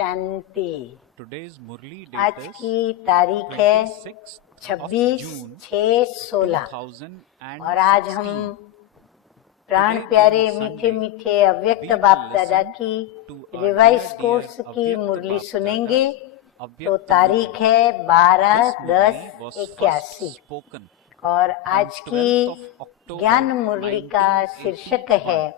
शांति। Today's Murli आज date is की तारीख है 26th of 26/6/16 June और आज हम 2016. प्राण Today प्यारे being मीठे Sunday, मीठे अव्यक्त we will बाप दादा listen की to our revise dear course की Avyakta मुरली Bap सुनेंगे। Dada, तो Avyakta तारीख Murli. है This Murli was first 12/10/81 spoken और on आज 12th of की October ज्ञान मुरली का शीर्षक है 1981.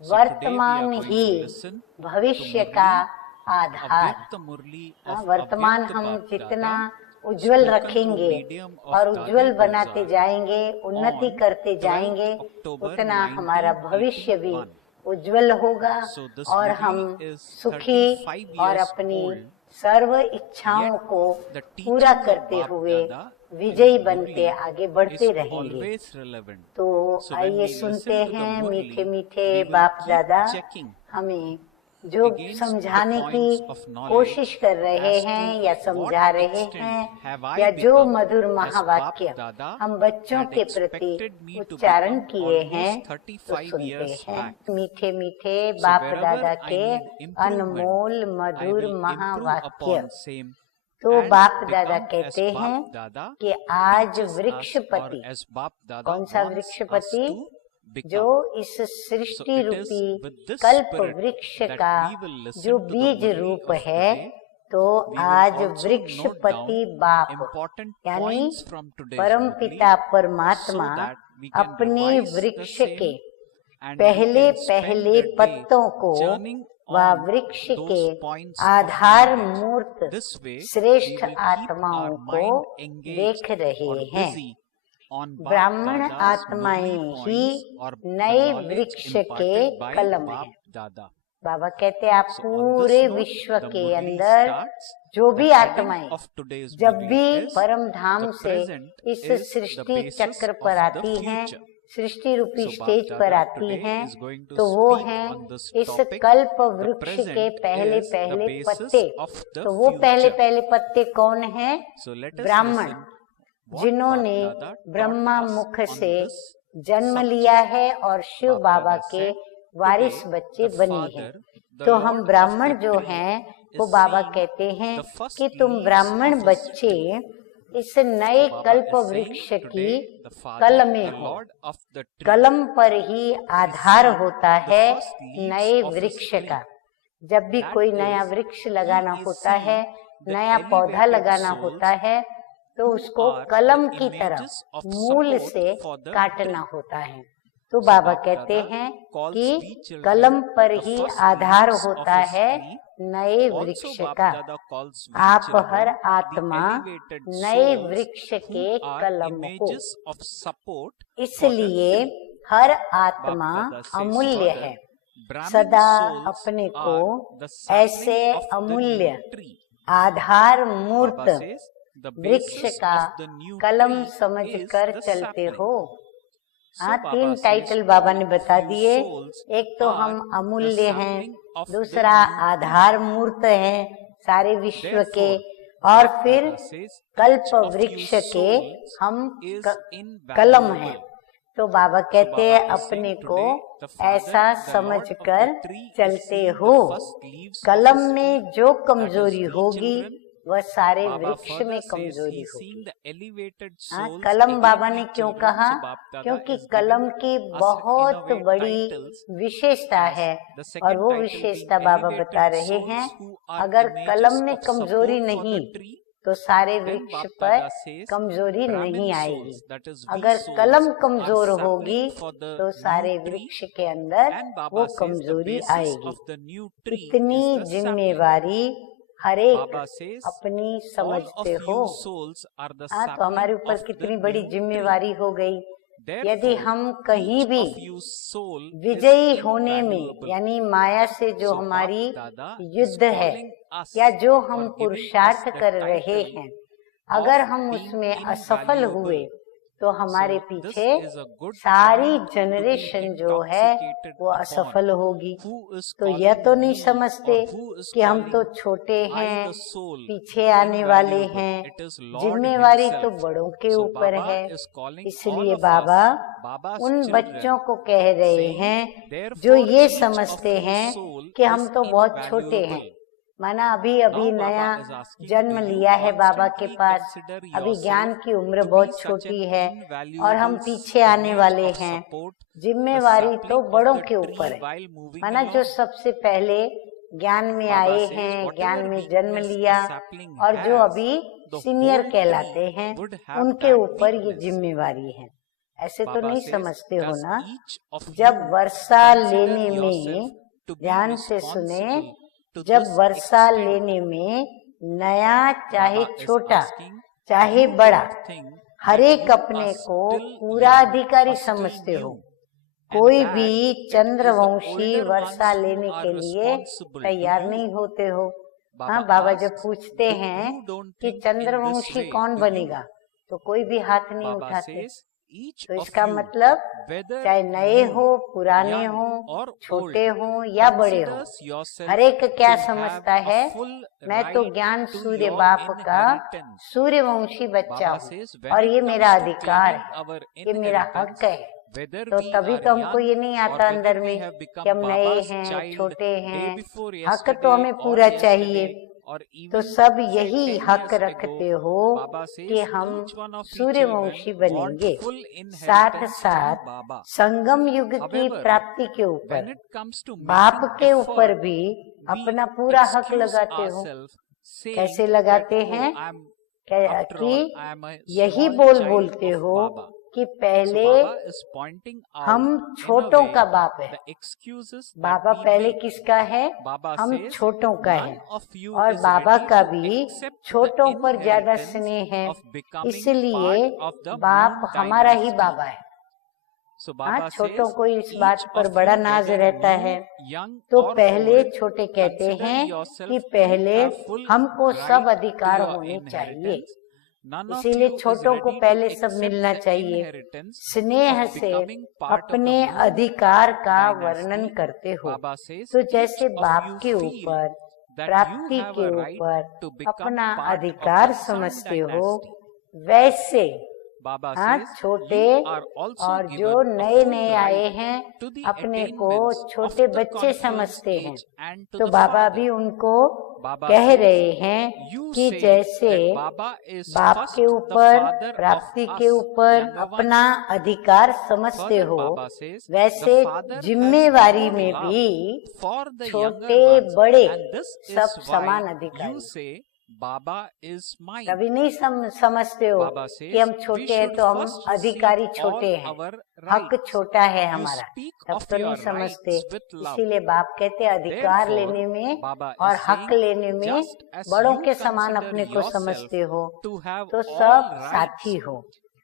So today we वर्तमान are going he to listen भविष्य to का Murli, Aadhaar. Avyakta Murli of वर्तमान Avyakta हम Bap जितना Dada, उज्जवल spoken through रखेंगे medium of और Dadi उज्जवल बनाते Gulzar जाएंगे, उन्नति on करते 12th जाएंगे, October उतना हमारा भविष्य भी 1981. उज्जवल होगा So this और Murli हम is सुखी 35 और years अपनी old, सर्व इच्छाओं yet को the पूरा teachings of करते Bap हुए Dada विजयी in बनते Murli आगे बढ़ते is रहेंगे। always relevant. तो So when आइए we सुनते listen to the हैं Murli, मीठे मीठे we will बाप keep दादा checking हमें जो against समझाने the की points of knowledge कोशिश कर रहे as हैं to या what समझा रहे extent हैं have I या जो become मधुर as महावाक्य Bap Dada हम बच्चों had के प्रति expected me to उच्चारण become किए हैं almost तो 35 सुनते years हैं। back. मीठे मीठे So बाप wherever दादा I के need improvement, Anmol I Madhur will improve महावाक्य। upon same तो and बाप दादा become as कहते हैं Bap Dada कि आज teaches us or वृक्षपति, as Bap Dada कौन सा wants us वृक्षपति, to जो become. इस So सृष्टि it is रूपी with this कल्प spirit वृक्ष that का we will listen जो to the बीज Murli रूप of है, today. तो We will आज also note वृक्षपति down बाप important यानी points from today's परम Murli पिता so परमात्मा that we can अपने revise the वृक्ष same के and we पहले can spend पहले the day पत्तों को churning व on वृक्ष those के points of आधार knowledge. मूर्त This way, we श्रेष्ठ will keep आत्माओं our को mind engaged देख रहे or हैं। busy on Bap ब्राह्मण Dada's आत्माएं Murli he points or the नए knowledge वृक्ष के imparted by कलम Bap हैं। Dada. बाबा कहते हैं आप So on पूरे this note, विश्व the के Murli अंदर starts. जो The भी heading आत्माएं of today's जब Murli भी is परम धाम the से present इस is the सृष्टि basis चक्र of पर the आती हैं, future. सृष्टि रूपी So Bap स्टेज पर Dada आती today हैं, is going to तो वो speak हैं on this इस topic. कल्प The वृक्ष के present पहले is the पहले basis पत्ते। of the तो वो पहले future. पहले पत्ते कौन हैं? So let us ब्राह्मण, listen what जिन्होंने Bap Dada taught Brahma us मुख on से this जन्म subject. लिया है और शिव Bap बाबा Dada के said, वारिस today बच्चे the बने हैं। father, the तो lord हम of ब्राह्मण the जो tree हैं is वो बाबा seeing कहते हैं the first कि तुम leaves ब्राह्मण of his बच्चे tree. इस नए Baba कल्प is saying वृक्ष की today the father, कलमें the हो। lord of the tree, कलम पर ही आधार होता the है first leaves नए of his वृक्ष tree. का। जब भी That कोई is, नया वृक्ष लगाना he is होता है, seeing the नया पौधा elevated लगाना souls होता है, तो who उसको are कलम the की तरह images of मूल support से for the काटना tree. होता है। तो So बाबा Bap कहते Dada हैं calls कि we children कलम पर the he first Aadhaar leaves of होता his है tree. नए Also वृक्ष Bap का। Dada calls we आप हर children the आत्मा elevated नए souls वृक्ष who के are कलम हो, images of support for the इसलिए tree. हर Bap आत्मा Dada says अमूल्य further, है। Brahmin सदा souls अपने को are the sapling ऐसे of the अमूल्य new tree. आधार Baba मूर्त says the वृक्ष basis का of the new कलम tree समझकर is the चलते sapling. हो। So हाँ, Baba तीन says टाइटल बाबा ने all बता of you दिए। souls एक तो हम are the अमूल्य हैं, sapling of the दूसरा new tree. आधार मूर्त हैं सारे विश्व के, Therefore, और Bap फिर Dada says कल्प each of you वृक्ष के souls हम is कलम हैं। invaluable. तो बाबा So कहते हैं Baba is अपने saying को today the father, ऐसा the lord of समझकर the tree is चलते seeing हो। the first leaves of कलम his tree. में जो That is कमजोरी we होगी children. वह सारे Baba वृक्ष further में says कमजोरी he's seeing होगी। the elevated हाँ, souls कलम again बाबा ने we क्यों children. कहा? So Bap Dada क्योंकि is कलम giving की us in a बहुत way बड़ी titles विशेषता as है, the और second वो title विशेषता being बाबा बता elevated रहे souls हैं। who are अगर images कलम में of कमजोरी support for नहीं the tree. तो सारे Then वृक्ष Bap पर Dada says कमजोरी नहीं Brahmin आएगी। souls, that is we अगर souls, कलम are कमजोर होगी sapling for the तो सारे new tree. वृक्ष के अंदर And वो Baba says the कमजोरी basis आएगी। of the new tree इतनी is the sapling. जिम्मेवारी हरेक Baba says अपनी all of समझते हो। you souls are the हाँ, तो हमारे sapling ऊपर of कितनी the बड़ी new tree. जिम्मेवारी हो गई। यदि Therefore, हम कहीं each भी of you soul is विजयी होने में, invaluable. यानी माया से जो So हमारी Bap Dada is युद्ध है calling us या जो or हम giving us पुरुषार्थ the कर रहे title हैं, अगर of हम being उसमें असफल हुए invaluable. तो हमारे So this पीछे is a good सारी point to be जनरेशन जो है intoxicated वो upon. असफल होगी। Who is तो यह calling तो नहीं me समझते or who is कि हम तो calling छोटे I हैं, the soul पीछे आने वाले invaluable? हैं, It is Lord जिम्मेवारी तो himself. बड़ों के So ऊपर Baba है। is calling इसलिए all of Baba us, Baba's उन children, बच्चों को कह रहे saying, हैं जो therefore ये each of समझते you हैं soul कि हम is तो बहुत छोटे हैं, invaluable. माना अभी अभी Now Baba नया is asking, जन्म do you लिया है बाबा के constantly पास, consider अभी yourself ज्ञान की उम्र to बहुत be such छोटी an है invaluable और हम पीछे आने image वाले of हैं। support, the जिम्मेवारी तो sapling of बड़ों the के ऊपर tree है। while moving माना जो along? सबसे पहले ज्ञान में Baba आए says, हैं, ज्ञान whatever में जन्म weakness लिया a sapling और जो has, अभी the सीनियर whole कहलाते tree हैं, would have उनके that ऊपर ये weakness. जिम्मेवारी है। ऐसे तो Baba नहीं says, समझते हो does ना। each of जब you वर्षा consider लेने yourself में, to be ध्यान से सुने, responsible to जब this वर्षा extent? लेने में नया चाहे Baba is छोटा asking, चाहे you बड़ा, don't think हर that एक you अपने are को still पूरा young अधिकारी or still समझते हो। new, and कोई that भी it is the Chandravanshi older Varsha ones who लेने are के लिए responsible. Do तैयार you? नहीं होते हो। हाँ, Baba बाबा जब asks, पूछते do हैं you don't कि think in this Chandravanshi way? कौन Do you? बनेगा, तो कोई भी हाथ नहीं Baba उठाते। says, each तो of इसका you, मतलब whether चाहे नए new, हो, पुराने young हो, or छोटे old, हो या बड़े हो, considers yourself हर एक क्या to have समझता a है, full मैं तो right ज्ञान to सूर्य your बाप का inheritance. सूर्यवंशी बच्चा Baba हूँ says, when और it ये comes मेरा to अधिकार claiming है, our ये मेरा हक inheritance, है। whether तो we तभी are तो हमको young ये नहीं or आता whether अंदर we में have कि become हम नए Baba's हैं, child छोटे day हैं। before हक तो yesterday हमें or पूरा चाहिए। yesterday or तो even सब say यही 10 हक years रखते ago, हो Baba कि says हम each one of you Suryavanshi children want बनेंगे। full साथ inheritance साथ from Baba. संगम युग की However, प्राप्ति के when ऊपर it comes to बाप making के ऊपर effort, भी we अपना पूरा हक excuse लगाते हो। ourselves saying कैसे that, लगाते oh, हैं after कि all, I am a यही small बोल child बोलते of हो Baba. कि So पहले Baba is pointing out हम in a छोटों way का बाप है। the excuses that Baba we पहले make. किसका है? Baba हम says, छोटों का none है of you और is बाबा ready का to भी accept the छोटों पर ज्यादा inheritance स्नेह है, of becoming इसलिए part of the बाप moon हमारा ही dynasty. बाबा है। So हाँ, Baba छोटों says, को इस each बात पर of बड़ा you, नाज whether रहता new, है। young तो or पहले old, छोटे कहते consider हैं yourself कि to पहले have full हमको सब right to अधिकार your होने चाहिए। inheritance. None of इसीलिए you is छोटों को ready पहले to सब accept मिलना the चाहिए। inheritance स्नेह of से becoming part of the अपने moon अधिकार का dynasty. वर्णन करते हो। Baba says, तो each जैसे of बाप you के feel ऊपर, that you प्राप्ति have के a right ऊपर to become अपना part of अधिकार the sun समझते हो, dynasty. वैसे Baba हाँ, says, छोटे you are also और जो given a नए full नए आए right हैं to the अपने को attainments of छोटे the बच्चे confluence समझते हैं। age and to तो the बाबा Father. भी उनको Baba कह says, रहे हैं you कि say जैसे that Baba is बाप first के the ऊपर, father of प्राप्ति us के ऊपर younger अपना ones. अधिकार समझते Further, हो, Baba says, वैसे the Father has जिम्मेवारी more में love भी for the छोटे younger ones, बड़े and this सब is समान why अधिकारी। you say Baba is mine. कभी नहीं समझते हो Baba says, कि हम we छोटे हैं should तो हम first receive अधिकारी all छोटे हैं, our हक rights. छोटा है You हमारा, speak तब of तो your नहीं समझते। rights with love. इसीलिए बाप कहते हैं अधिकार Therefore, लेने में Baba और is हक saying, लेने में just as बड़ों you के समान consider अपने को yourself समझते हो, to have तो all सब rights साथी हो।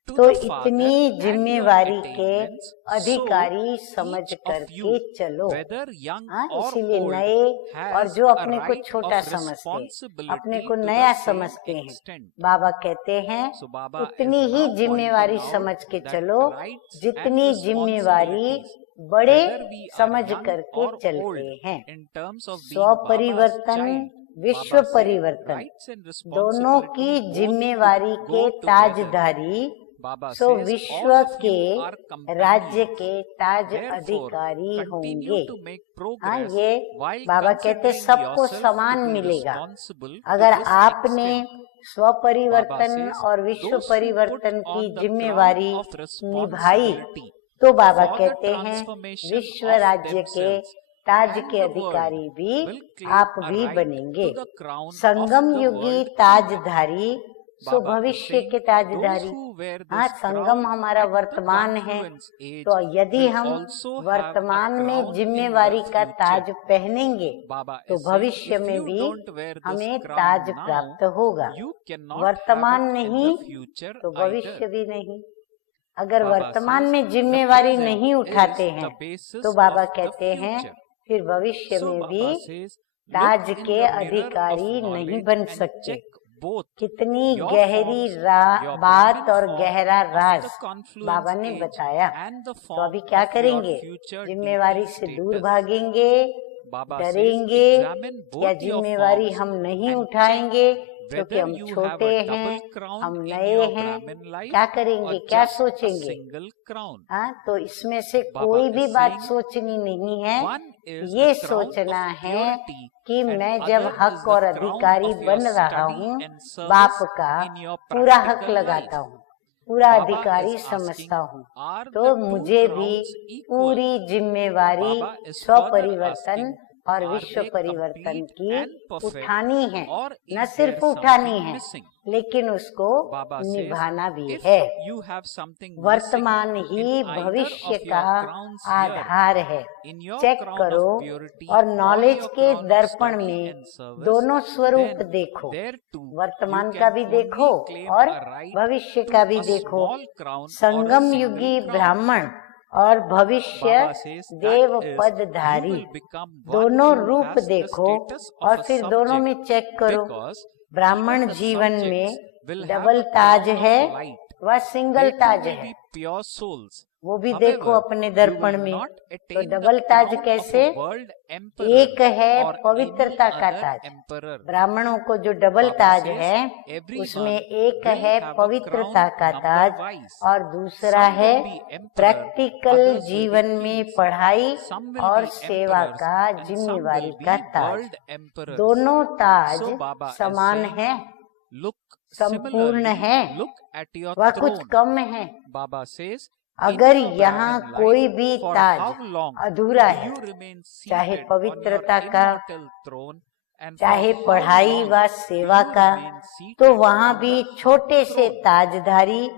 to तो the Father इतनी and your जिम्मेवारी के attainments, so अधिकारी समझ each of करके you, चलो। whether young हाँ, or इसीलिए old, नए और has जो a अपने को right छोटा of समझते, अपने responsibility को to नया the same समझते हैं, extent. बाबा कहते हैं So Baba उतनी is ही now जिम्मेवारी pointing out समझ के that चलो rights and जितनी जिम्मेवारी responsibilities, बड़े whether we are समझ young करके or चलते old, हैं। in terms of being स्व Baba's परिवर्तन, child, विश्व Baba says, परिवर्तन, rights and दोनों की responsibility both जिम्मेवारी go के together. ताजधारी Baba सो says, विश्व all of के you are राज्य companions. के ताज Therefore, अधिकारी continue होंगे। to make हाँ, progress ये while बाबा कहते considering सबको yourself समान to be मिलेगा। responsible अगर to this आपने extent. स्व Baba परिवर्तन says, और विश्व those who put परिवर्तन की on the जिम्मेवारी crown of निभाई, responsibility तो बाबा for the कहते हैं transformation विश्व of राज्य के themselves ताज and के the world अधिकारी भी will claim आप a भी right बनेंगे। to the crown of Sangam the युगी world kingdom. ताजधारी so Baba is भविष्य saying, के those ताजधारी। who wear हाँ, this संगम crown हमारा at the वर्तमान है, confluence age तो यदि will हम also have a वर्तमान में crown in जिम्मेवारी the का future. ताज पहनेंगे Baba तो is saying, भविष्य if में you भी don't wear this हमें crown ताज now, प्राप्त होगा। you cannot वर्तमान have it in नहीं the future तो either. भविष्य भी नहीं। अगर Baba वर्तमान says, में the जिम्मेवारी present नहीं is उठाते the हैं basis तो बाबा of the कहते हैं future. फिर भविष्य So में Baba भी says, ताज look in के the mirror of अधिकारी नहीं knowledge बन and सकते। check both कितनी your गहरी forms, your बात Brahmin और form गहरा of राज the confluence बाबा ने age बताया। and the तो form अभी क्या of your करेंगे? future जिम्मेवारी duty से दूर status. भागेंगे, Baba says, डरेंगे examine या both your जिम्मेवारी forms हम नहीं and check उठाएंगे क्योंकि whether हम you have छोटे a हैं, double crown हम in नए your हैं, Brahmin life क्या or करेंगे, क्या just a सोचेंगे? single crown. हाँ, तो इसमें से Baba कोई भी is बात saying सोचनी नहीं है। one is ये the crown सोचना of है purity कि and मैं जब other हक is the और crown अधिकारी of your बन रहा study हूँ, and service बाप का in your पूरा हक practical लगाता life. हूँ, पूरा Baba अधिकारी is समझता asking, हूँ, are तो the two मुझे भी crowns equal? पूरी जिम्मेवारी Baba is स्व further परिवर्तन asking, और are विश्व they परिवर्तन complete की and perfect उठानी है। or न is सिर्फ there उठानी something है, missing? लेकिन उसको Baba says, निभाना भी if है। you have something missing वर्तमान in ही either भविष्य of का your crowns here, आधार है। in your चेक crown करो of purity और or नॉलेज your के crown of दर्पण study में and service, दोनों स्वरूप then देखो। there too वर्तमान you का can भी only देखो claim और a right भविष्य to का भी a देखो। small crown or a Sangam single युगी crown. ब्राह्मण और भविष्य Baba says Dev that is, you पदधारी, will become one दोनों who रूप has the देखो status of और a फिर दोनों subject, में चेक करो। because ब्राह्मण even the जीवन subjects में will have double a Taj crown of है light. व single They too Taj will है, be pure souls. वो भी However, देखो अपने you दर्पण will में। not तो attain double the Taj crown of कैसे? a world emperor एक है or पवित्रता any का other ताज। emperor. ब्राह्मणों को जो डबल Baba ताज says है, everyone उसमें एक will है have a पवित्रता crown का ताज number-wise. और दूसरा Some है will be emperor, practical others will be जीवन में kings. पढ़ाई Some will और be सेवा emperors का and some जिम्मेवारी will का be ताज। world emperors. दोनों ताज So Baba is समान saying, है, look संपूर्ण similarly, है, look at your वह कुछ throne. कम है। Baba says, अगर in your यहाँ Brahmin कोई life, भी for ताज how long अधूरा do है, you remain चाहे seated on पवित्रता your का, immortal throne, and for चाहे how पढ़ाई long व do सेवा you का, remain seated तो वहाँ on भी the छोटे से throne? ताजधारी,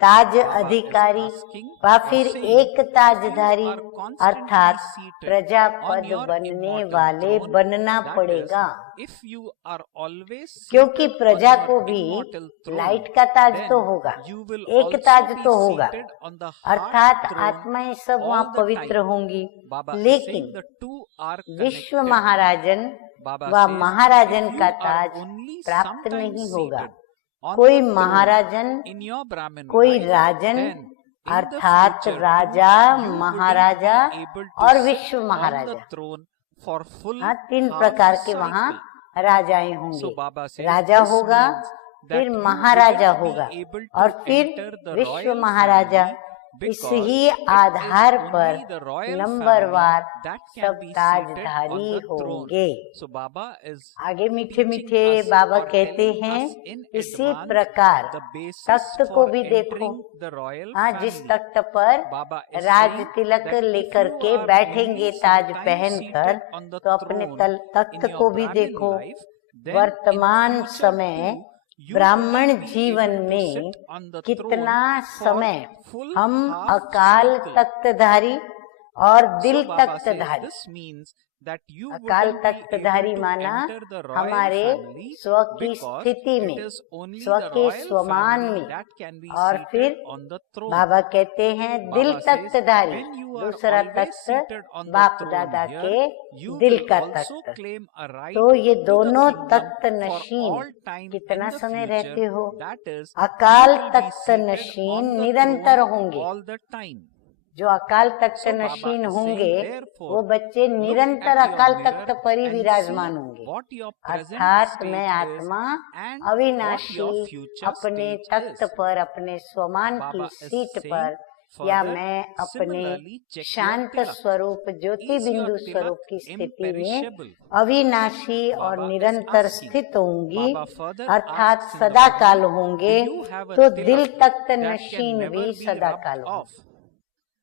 ताज Baba is अधिकारी asking व or फिर saying, एक if you ताजधारी are constantly अर्थात seated प्रजापद on your बनने immortal वाले throne, बनना that is, पड़ेगा। if you are always क्योंकि seated प्रजा on को your भी immortal throne, लाइट का ताज then तो होगा, you will एक also ताज be तो होगा, seated on the heart अर्थात throne आत्माएं सब वहाँ all the पवित्र time. होंगी। Baba is saying लेकिन the two are विश्व connected. महाराजन Baba व says, महाराजन if का you are ताज only प्राप्त sometimes नहीं होगा। seated on कोई the throne महाराजन, in your Brahmin कोई life, Rajan then in the अर्थात future too, Raja, you Maharaja wouldn't be able to और sit विश्व on the Maharaja. throne for full हाँ, तीन half प्रकार के cycle. वहाँ राजाएं So होंगे। Baba says, राजा this होगा, means that फिर you महाराजा wouldn't be होगा able और to फिर enter the विश्व royal महाराजा। family इस because he it is Aadhaar only पर the royal नंबरवार family that can सब be seated on ताजधारी the throne. होंगे। So Baba is आगे मीठे teaching मीठे us बाबा or कहते telling हैं, us in इसी advance प्रकार the basis तख्त को for भी देखो। entering the royal हाँ, जिस family. तख्त पर Baba is Raj saying Tilak that if लेकर you के are बैठेंगे only ताज sometimes पहनकर, seated on the तो अपने throne तख्त in को your भी Brahmin देखो। life, then in वर्तमान future समय too, you ब्राह्मण wouldn't be जीवन able to में sit on the कितना throne for समय full हम half अकाल cycle. तख्तधारी और दिल So Baba says तख्तधारी, this means that you अकाल wouldn't be तख्तधारी able to माना enter the royal हमारे family स्व की because स्थिति it में, is only स्व the के royal स्वमान family में। that can be और seated फिर on the throne. बाबा कहते हैं दिल Baba says तख्तधारी, when you are दूसरा always Takht seated on the बाप throne दादा here, के you दिल will का also Takht. claim a right तो ये to the दोनों kingdom Takht for Nashin all time in कितना the समय future. रहते हो? That is, अकाल you will be Takht seated Nashin on the निरंतर throne होंगे। all the time. जो Akal Takht So Baba Nashin is होंगे, saying, therefore, वो बच्चे look निरंतर at your अकाल mirror तख्त पर ही and विराजमान see होंगे। what your present अर्थात state मैं is आत्मा and what अविनाशी your future अपने state तख्त is. पर, अपने स्वमान की Baba is सीट saying पर, या further, मैं अपने similarly, check your शांत tilak. स्वरूप ज्योति Is your बिंदु tilak स्वरूप की स्थिति में imperishable? अविनाशी और Baba is निरंतर asking. स्थित होंगी, Baba further अर्थात asks in the सदा काल Brahmin, होंगे। do you have a तो tilak दिल तख्त that can नशीन never भी be सदा rubbed काल होंगे। off?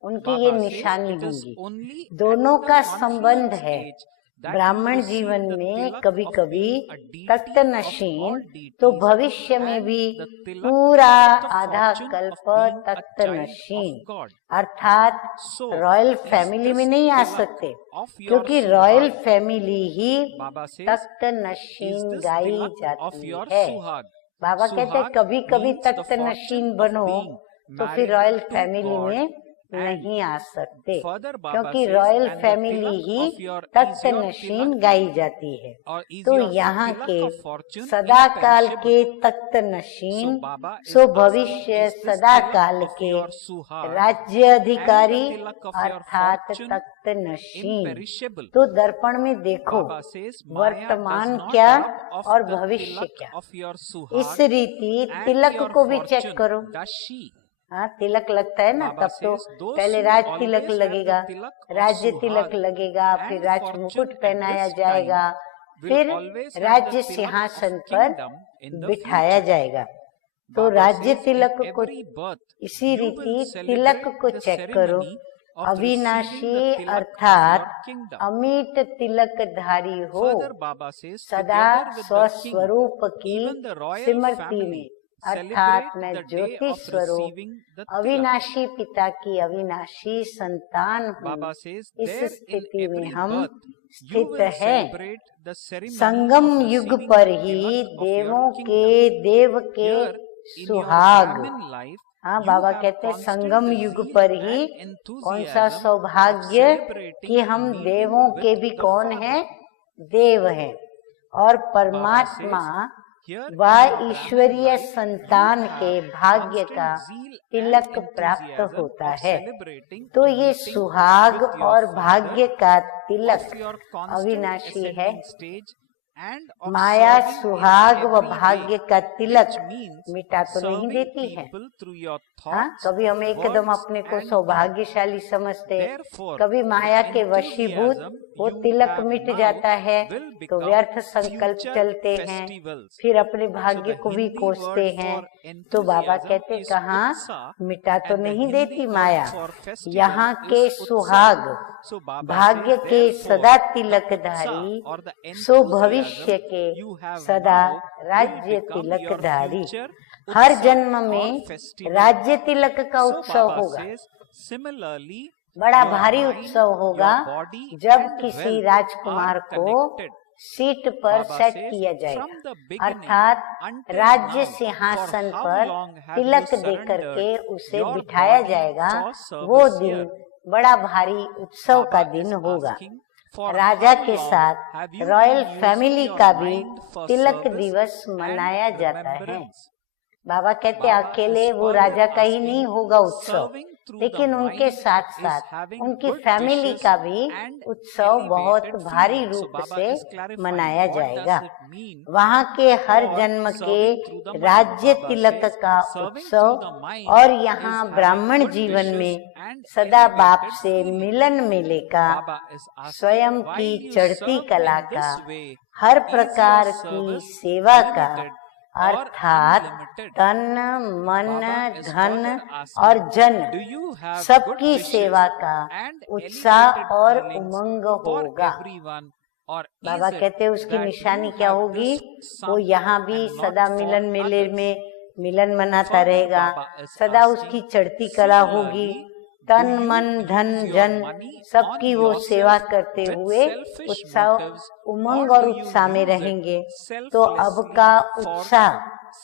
उनकी ये Baba says निशानी it is होंगी। only at दोनों the का संबंध confluence है। age that ब्राह्मण you receive जीवन the में tilak कभी of कभी being a deity Takht of all Nashin, deities तो भविष्य में and भी the tilak पूरा of the आधा fortune कल्प of being a Takht child Nashin, of God. अर्थात So, रॉयल is फैमिली में this नहीं आ tilak सकते, of your क्योंकि royal suhag? Family he Baba says, Takht is Nashin this गाई tilak of जाती your है। suhag? बाबा कहते हैं Suhag कभी कभी means the Takht fortune Nashin of बनो being तो फिर married royal to family God में नहीं आ सकते, Further, Baba क्योंकि says, royal "And the family tilak he of your- Takht is your Nashin tilak गाई जाती है। or is तो your यहाँ tilak के of fortune सदा काल imperishable?" के तख्त नशीन, So Baba is so asking, भविष्य is this सदा tilak काल of के your suhag राज्य अधिकारी and the tilak of your अर्थात fortune तख्त नशीन। imperishable? तो दर्पण में देखो Baba says, Maya वर्तमान does not क्या rub off और the भविष्य tilak क्या। of your इस suhag रीति and तिलक your को भी चेक fortune. करो। Does she? हाँ, तिलक लगता है ना, Baba तब तो says, those पहले who Raj always Tilak have the लगेगा, tilak of राज्य suhag तिलक लगेगा, and फिर राज fortune मुकुट at पहनाया this जाएगा, will फिर always have the राज्य tilak सिंहासन of पर kingdom in the बिठाया future. जाएगा। तो Baba राज्य says, तिलक in को every birth, इसी you रीति will तिलक celebrate को the चेक करो। ceremony of अविनाशी receiving the tilak of अर्थात your kingdom. अमिट तिलकधारी हो, Further, Baba says, सदा together with the king, स्वस्वरूप की even the royal स्मृति में, family अर्थात celebrate मैं the day ज्योति of स्वरूप receiving the tilak. अविनाशी पिता की अविनाशी संतान हूँ। Baba says, इस there in स्थिति में every हम birth, you स्थित will हैं। celebrate the ceremony Sangam of युग receiving पर the ही tilak of देवों your के kingdom. देव के Here, in your सुहाग। Brahmin life, हाँ, you बाबा have कहते हैं constant संगम युग zeal पर and ही कौन सा enthusiasm सौभाग्य of celebrating कि हम and meeting देवों with के भी the कौन Father. हैं, देव हैं, और Baba परमात्मा says, here in व your Brahmin ईश्वरीय life, संतान you के have भाग्य constant का zeal and तिलक प्राप्त enthusiasm होता of है। celebrating तो and ये meeting सुहाग with your और Father भाग्य का of तिलक your constant अविनाशी है। ascending stage and of Maya serving in सुहाग व every भाग्य way, का तिलक which means मिटा तो नहीं serving देती है। people through your हाँ, thoughts, कभी हम एकदम words अपने को and deeds. सौभाग्यशाली समझते, Therefore, कभी माया the के वशीभूत enthusiasm वो you तिलक have मिट now जाता है, will तो become व्यर्थ संकल्प future चलते हैं, festivals. फिर अपने So भाग्य the को भी Hindi कोसते word हैं। for तो बाबा enthusiasm कहते is कहाँ उत्साह, मिटा तो and the नहीं Hindi देती word माया, for festival यहाँ is के उत्साह. सुहाग So Baba भाग्य says, के therefore, सदा the तिलकधारी, उत्साह or the सो enthusiasm भविष्य के you have सदा now will राज्य become तिलकधारी। your future हर उत्साह जन्म or में festival. राज्य तिलक का So उत्सव Baba होगा, says, similarly, बड़ा your भारी mind, उत्सव होगा your body जब and किसी wealth राजकुमार are को connected. सीट पर Baba सेट says, किया from जाएगा, the beginning अर्थात until राज्य now, सिंहासन for how पर long have तिलक you देकर के surrendered उसे your बिठाया body जाएगा। for वो service दिन here? बड़ा भारी उत्सव का Baba दिन is होगा। asking, for राजा how के long साथ have you royal been using family your का भी mind for तिलक service दिवस and मनाया जाता है। remembrance? बाबा कहते Baba अकेले is वो further राजा का ही asking, नहीं होगा उत्सव, serving through लेकिन the उनके mind साथ is साथ having उनकी good फैमिली wishes का भी and उत्सव बहुत elevated भारी feelings. So रूप Baba से is clarifying, मनाया what जाएगा। does it mean वहाँ के हर for जन्म के serving through the mind? राज्य Baba तिलक says, का serving उत्सव through the mind और is यहाँ having ब्राह्मण good जीवन wishes में and सदा बाप elevated से feelings. मिलन मिलेगा। Baba is asking, स्वयं while की you चढ़ती serve कला in का this way, हर is प्रकार your की service सेवा का, limited or अर्थात unlimited? तन मन Baba is धन further और asking, जन do you have good सबकी wishes सेवा का and उत्साह elevated और feelings उमंग for होगा। everyone, or Baba is it कहते हैं उसकी that निशानी you क्या have होगी, this वो something यहाँ भी and not सदा for मिलन मेले others? में मिलन मनाता Further, रहेगा, Baba is सदा asking, उसकी चढ़ती कला होगी, similarly, तन do you मन धन use your जन money सबकी on वो सेवा yourself करते with हुए selfish उत्साह motives, उमंग or और do you उत्साह में use it रहेंगे। तो अब selflessly का for उत्साह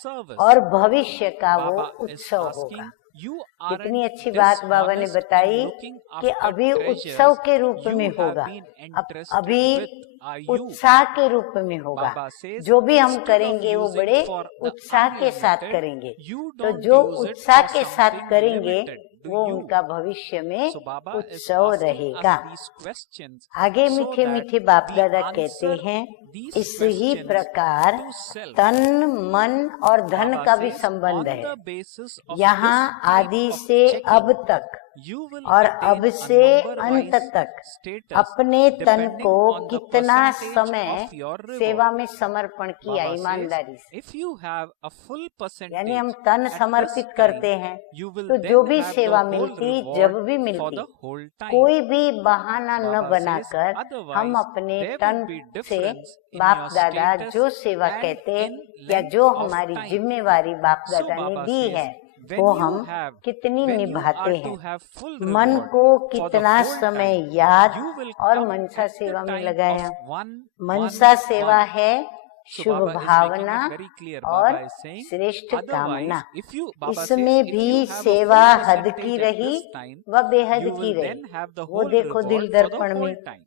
service? और भविष्य का वो Baba is उत्सव asking, होगा। you कितनी aren't अच्छी बात बाबा ने dishonest बताई in looking कि after अभी treasures उत्सव के रूप you में have होगा, been अब entrusted अभी with. Are you? उत्साह के रूप में होगा। Baba says, जो भी हम instead of करेंगे वो using बड़े for the उत्साह के साथ unlimited, करेंगे। you तो don't जो use it उत्साह for के साथ something करेंगे limited, do वो you? उनका भविष्य में So Baba is उत्सव asking रहेगा। us these questions आगे so मीठे that मीठे बाप we दादा answer कहते हैं, these इस ही questions प्रकार to self. तन मन और धन Baba का भी says, संबंध on है। the basis of यहाँ this type आदि of से checking, अब तक you will और attain अब a से number-wise अंत तक status अपने तन depending को on the कितना percentage समय of your reward. सेवा में समर्पण किया Baba says, ईमानदारी से, if you have a full percentage यानी हम तन at this समर्पित time, करते हैं you will तो then जो भी have the सेवा whole मिलती reward जब भी for मिलती the whole time. कोई भी बहाना न Baba बनाकर says, otherwise, हम अपने there तन will be से difference in बाप your दादा status जो सेवा and कहते in या length जो of हमारी time. जिम्मेवारी बाप So दादा ने Baba दी says, है when वो you हम have, कितनी when you निभाते are हैं। to have full मन reward को for the कितना whole समय time, याद you will और come मनसा at the सेवा में time लगाया। of 1, 1, मनसा सेवा 1. है So Shubh Baba is making Bhavna it very clear. और Baba is saying, श्रेष्ठ कामना। otherwise, if you, Baba says, इसमें if भी you have a सेवा full हद की percentage at रही this time, व बेहद you की will रही। then have the वो whole देखो दिल reward for the दर्पण whole में time.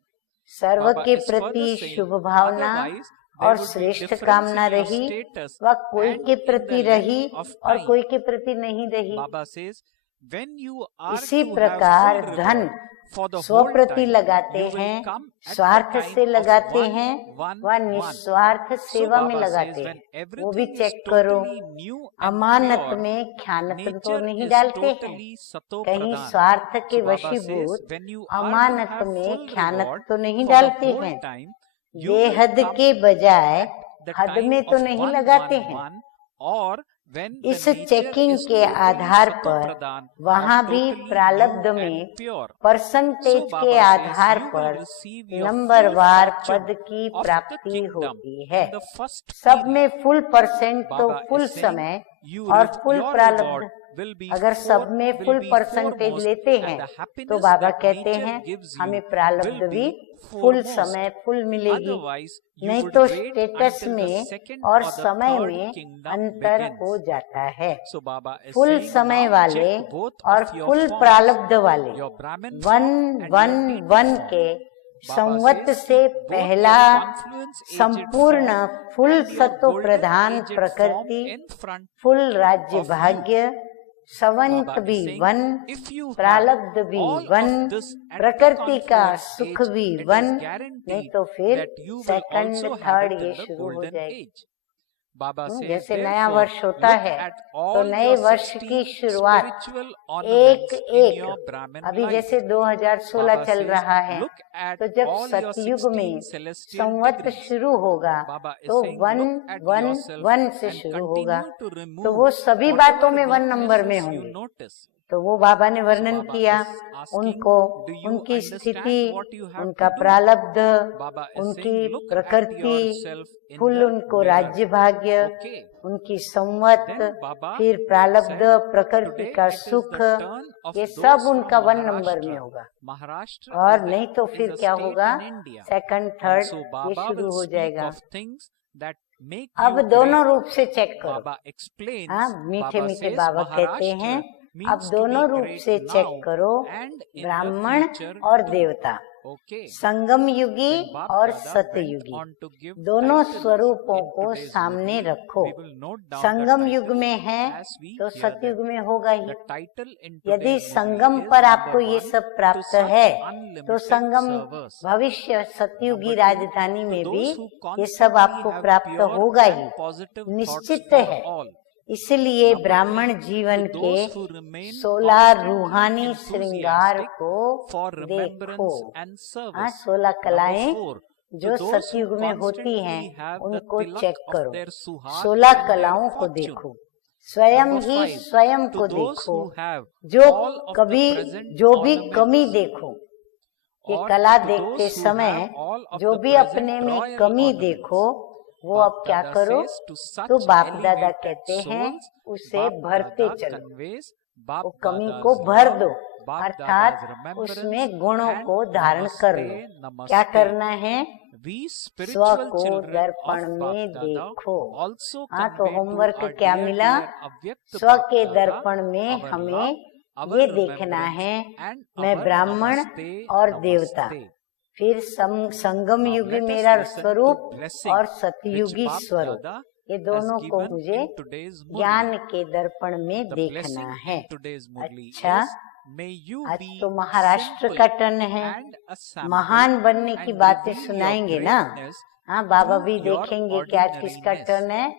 सर्व Baba के is प्रति further saying, Shubh Bhavna otherwise there और would be श्रेष्ठ difference कामना in your रही status व कोई and के in प्रति the रही length of और time. कोई के प्रति नहीं रही। Baba says, when you are इसी to have प्रकार full धन reward for the whole स्वप्रति time, लगाते you will हैं, come at the स्वार्थ time से of लगाते one, हैं one, व one. निस्वार्थ So सेवा में Baba says, लगाते when हैं। वो भी everything is चेक करो, totally new and Amanat pure, में ख्यानत तो nature नहीं is डालते हैं, totally sato कहीं pradhan. स्वार्थ के So Baba says, वशीभूत when you are to Amanat have में full ख्यानत reward तो नहीं for the डालते whole हैं, time, you will बेहद come के बजाय the हद time में तो of नहीं one, लगाते one, हैं। one, or when the इस nature चेकिंग is के totally आधार sato पर pradhan वहां or भी totally प्रारब्ध new में and pure. परसेंटेज So के Baba says, Aadhaar you will पर receive your नंबरवार full पद fortune की of the प्राप्ति kingdom होती है। in the first सब period. में फुल परसेंट तो Baba फुल is saying, समय you और your फुल reward प्रारब्ध। will be अगर सब में फुल परसेंटेज foremost, लेते and हैं the तो happiness बाबा that कहते nature हैं gives हमें you प्रारब्ध will भी be फुल foremost. समय फुल मिलेगी। Otherwise, you नहीं would तो wait स्टेटस until the में second और or the समय third में kingdom अंतर begins. हो जाता है। So Baba is full saying, समय now वाले check both और of your फुल forms, प्रारब्ध वाले your Brahmin one and one your deity one form. के Baba संवत says, से both पहला your confluence aged संपूर्ण form फुल and your सत्व golden प्रधान aged प्रकृति form in front फुल राज्य of you. भाग्य संवंत Baba भी is saying, one if you have प्रारब्ध भी all one of this at the प्रकृति का confluence सुख age, भी it वन, is नहीं guaranteed तो फिर that you will second also have third it ये in the शुरू हो golden जाएगी। age. Baba says, जैसे नया therefore, वर्ष होता look है at तो all नए your वर्ष की 16 शुरुआत spiritual एक ornaments in your एक, Brahmin अभी life. जैसे 2016 Baba चल says, रहा है look at तो जब all your सतयुग 16 में celestial संवत degrees. शुरू होगा Baba is तो saying, one look at one yourself one से and शुरू होगा, continue to remove तो वो सभी बातों में वन whatever नंबर में weaknesses you होंगे। notice. तो वो बाबा ने So वर्णन Baba किया is asking, उनको, do you उनकी understand स्थिति, what you have उनका to do? प्रारब्ध, Baba is उनकी saying, look at प्रकृति, yourself in फुल the उनको mirror. राज्य भाग्य, Okay. उनकी संवत, Then Baba फिर प्रारब्ध, said, प्रकृति today का it is सुख, the turn of ये those सब from उनका वन नंबर में Maharashtra. होगा। Maharashtra और is नहीं तो is फिर a क्या state होगा, in India. Second And third so ये Baba शुरू will हो speak जाएगा। of things that make अब you दोनों great. रूप से चेक करो। Baba explains, हाँ, मीठे Baba मीठे says बाबा कहते हैं Maharashtra अब means to दोनों be रूप great से चेक now करो, and in the ब्राह्मण future और too. देवता, Okay. संगम युगी Then Bap और Dada went सतयुगी, on to give दोनों titles स्वरूपों in को today's सामने movie. रखो। We will note down Sangam the युग title में है as we तो hear सतयुग them. में होगा ही। The title in यदि today's संगम movie is पर आपको number ये one, सब to प्राप्त such है तो unlimited संगम servers. भविष्य सतयुगी Number two, राजधानी to में भी those who ये सब constantly आपको have प्राप्त pure होगा and ही, positive thoughts निश्चित for है। all. इसलिए Number ब्राह्मण three, जीवन to के those who remain 16 constantly रूहानी श्रृंगार enthusiastic को for देखो। remembrance and हाँ, service. 16 Number कलाएं four, जो to those सतयुग who में होती हैं constantly have the उनको tilak चेक of करो। their suhag 16 and their कलाओं को fortune. देखो, स्वयं Number ही five, स्वयं to को those देखो, who have जो all of कभी the present जो भी ornaments, कमी देखो, ये or कला to देखते those who समय have all of जो the भी present अपने में royal कमी ornaments. देखो वो Bap अब क्या Dada करो, says, to such तो बाप दादा elevated कहते हैं souls, उसे Bap भरते Dada चलो, conveys Bap वो कमी Dada's को भर love, दो, Bap अर्थात Dada's remembrance, उसमें गुणों and को धारण कर लो। namaste, क्या namaste. करना है, We स्व spiritual को children दर्पण of में Bap Dada देखो। also हाँ, तो convey to होमवर्क our क्या dear मिला, dear Avyakt स्व Bap के Dada दर्पण में our हमें love, our ये देखना remembrance, है and मैं our ब्राह्मण namaste, और देवता, namaste. फिर संगम Now युगी let us मेरा listen to स्वरूप blessing और which सतयुगी Bap स्वरूप, Dada ये has दोनों को given मुझे in today's ज्ञान Murli. के दर्पण में The देखना blessing है। in today's Murli अच्छा, is, may you आज be तो महाराष्ट्र simple का टर्न है, and a sample महान बनने की and बातें reveal your सुनाएंगे ना। greatness हाँ, बाबा through भी your देखेंगे कि आज किसका ordinariness. टर्न है,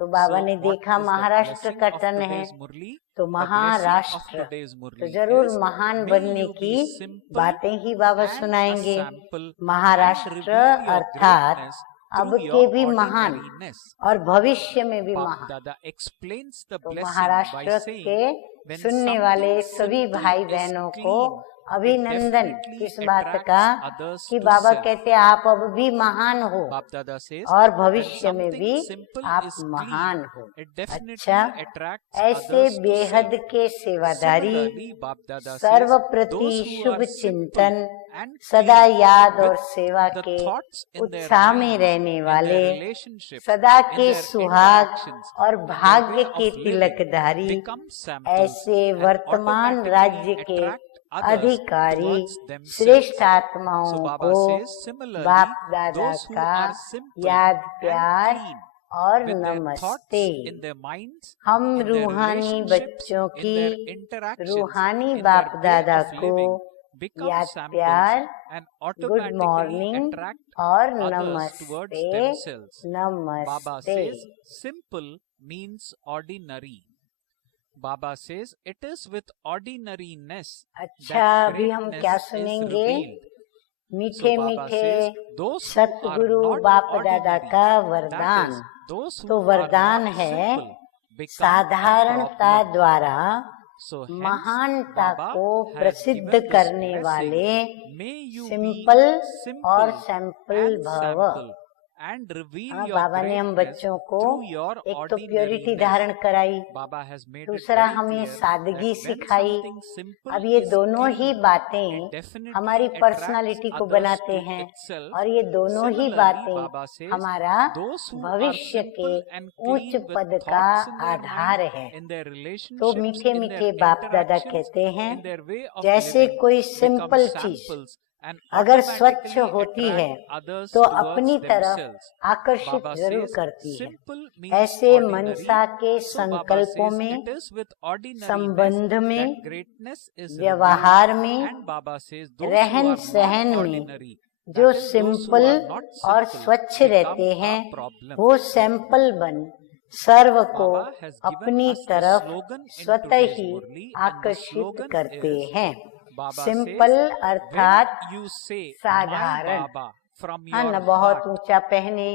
तो बाबा So ने what देखा is the महाराष्ट्र blessing का of टर्न है, today's Murli? तो The blessing of Maharashtra, today's तो Murli जरूर is, महान may बनने you की be simple बातें ही बाबा and a सुनाएंगे। sample and Maharashtra reveal your अर्थात greatness अब through के your भी महान ordinariness. और भविष्य में भी Bap महान। Dada explains the तो blessing by महाराष्ट्र saying, के when सुनने वाले something सभी simple भाई is बहनों को clean अभिनंदन definitely किस बात attracts का others कि to बाबा self. कहते हैं आप अब भी महान हो Bap Dada says, और when भविष्य में something भी simple आप is महान clean, हो। it definitely अच्छा, attracts ऐसे others to बेहद self. के सेवादारी Similarly, Bap Dada सर्व says, प्रति those who शुभ are चिंतन simple and सदा clean याद और with सेवा the के thoughts in their उत्साह में minds, रहने in वाले their relationships, सदा in के their सुहाग interactions, और in their भाग्य way के of living, Tilakdhari become samples ऐसे and वर्तमान automatically राज्य के attract others अधिकारी towards themselves. श्रेष्ठ So आत्माओं Baba को says, similarly, बाप दादा those who का are simple याद and प्यार clean और with their नमस्ते। thoughts in their minds, हम in their रूहानी relationships, बच्चों in की their interactions, रूहानी in बाप their way दादा of को living, become याद samples प्यार, and good automatically morning attract और others towards नमस्ते themselves. Baba नमस्ते। says, simple means ordinary. Baba says, it is with ordinariness अच्छा, that अभी हम greatness क्या is सुनेंगे? revealed. मीठे So Baba मीठे says, those who Satguru are not बाप दादा ordinary, का that वरदान, is, those who तो are वरदान not है simple, become a साधारणता problem. द्वारा So hence, महानता Baba को has प्रसिद्ध given this करने blessing, वाले may you simple be simple और सैंपल and भव। sample and reveal हाँ, your बाबा ने हम greatness बच्चों को through your एक तो प्योरिटी ordinariness. धारण कराई, Baba has made it दूसरा very हमें clear सादगी that when सिखाई। something simple अब ये is दोनों ही clean, बातें it definitely हमारी attracts पर्सनालिटी को others बनाते to हैं itself. और ये दोनों ही Similarly, बातें Baba says, हमारा those who are भविष्य के simple and उच्च clean with पद का thoughts in their Aadhaar mind, है। in their तो relationships, मीठे in मीठे their बाप दादा interactions, कहते हैं, in their way of जैसे living, कोई become सिंपल चीज samples and अगर स्वच्छ automatically होती है attract others तो towards अपनी तरफ themselves. आकर्षित Baba जरूर says, करती है। simple means ऐसे ordinary. मनसा के So Baba संकल्पों says, में, it is with ordinariness संबंध में, that greatness is व्यवहार revealed. में, And Baba says, those who रहन are सहन not में ordinary, जो that is, those who simple are not और simple, स्वच्छ become रहते a हैं, problem. वो सैंपल बन सर्व को Baba has given अपनी us the तरफ slogan in स्वतः today's he Murli, and the आकर्षित slogan करते is, हैं। Baba सिंपल says, अर्थात when you say my साधारण, Baba from हाँ, your न बहुत heart, ऊंचा पहने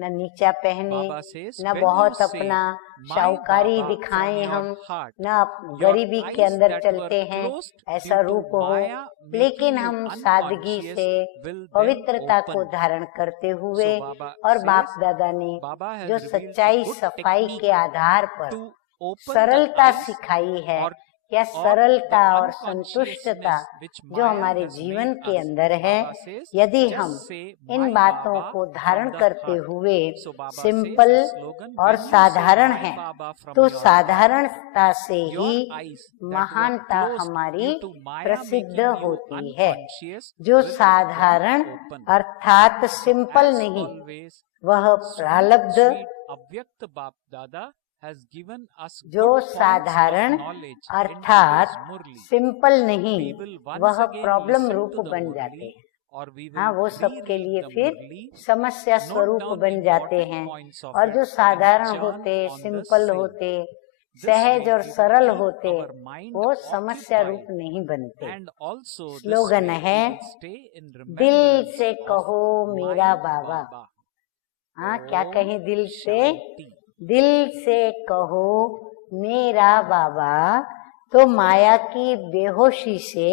न नीचा पहने, Baba says, न when बहुत you say अपना my शाहूकारी Baba दिखाएं from हम, your heart, न your गरीबी के eyes अंदर that चलते were हैं, closed ऐसा due to रूप हो, Maya लेकिन making you हम सादगी unconscious से will then पवित्रता को open. धारण करते हुए So Baba और बाप says, दादा ने Baba has जो revealed a सच्चाई good सफाई technique के आधार पर to open the सरलता eyes सिखाई है, or या the सरलता और संतुष्टता unconsciousness which जो Maya हमारे has जीवन made के us. अंदर है, Baba says, यदि just हम say इन my बातों Baba को from धारण the करते heart. हुए So Baba simple says the slogan, और when you say साधारण my हैं, Baba from तो your heart, साधारणता से your he eyes that were महानता closed हमारी due to Maya प्रसिद्ध making you होती है। unconscious जो will then साधारण open. अर्थात सिंपल As नहीं, always, वह sweet, प्रालब्ध sweet Avyakt Bap Dada has given us जो good points of साधारण knowledge in अर्थात today's Murli. सिंपल नहीं, We will once वह again प्रॉब्लम listen रूप to the बन जाते Murli, हैं। or we हाँ, will वो सबके reread लिए the फिर Murli, समस्या note स्वरूप down बन जाते important हैं, points of और जो it, साधारण and chant होते, on the सिंपल same. होते, This सहज way और we will सरल keep होते, our mind वो समस्या रूप occupied, नहीं बनते। and also this slogan way है, we will stay in दिल remembrance से of कहो my मेरा बाबा। Baba. हाँ, क्या Om कहें दिल से? Shanti. दिल से कहो मेरा बाबा, तो माया की बेहोशी से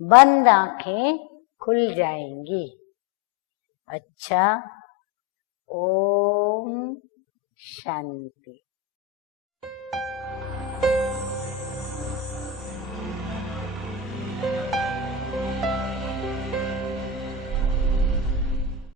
बंद आंखें खुल जाएंगी। अच्छा, ओम शांति।